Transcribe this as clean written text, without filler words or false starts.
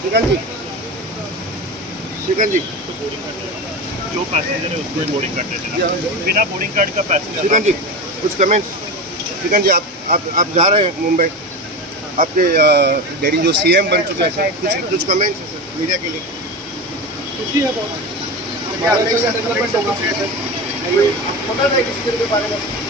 श्रीकांत जी, श्रीकांत जी, जो पैसेंजर है उसको बोर्डिंग कार्ड देते हैं, बिना बोर्डिंग कार्ड का पैसेंजर। श्रीकांत जी, कुछ कमेंट्स। श्रीकांत जी, आप जा रहे हैं मुंबई, आपके डैडी जो सीएम बन चुके हैं सर, कुछ कमेंट्स मीडिया के लिए। खुशी है बहुत। क्या नेक्स्ट डेवलपमेंट होगा सर? पता था किसी के बारे में?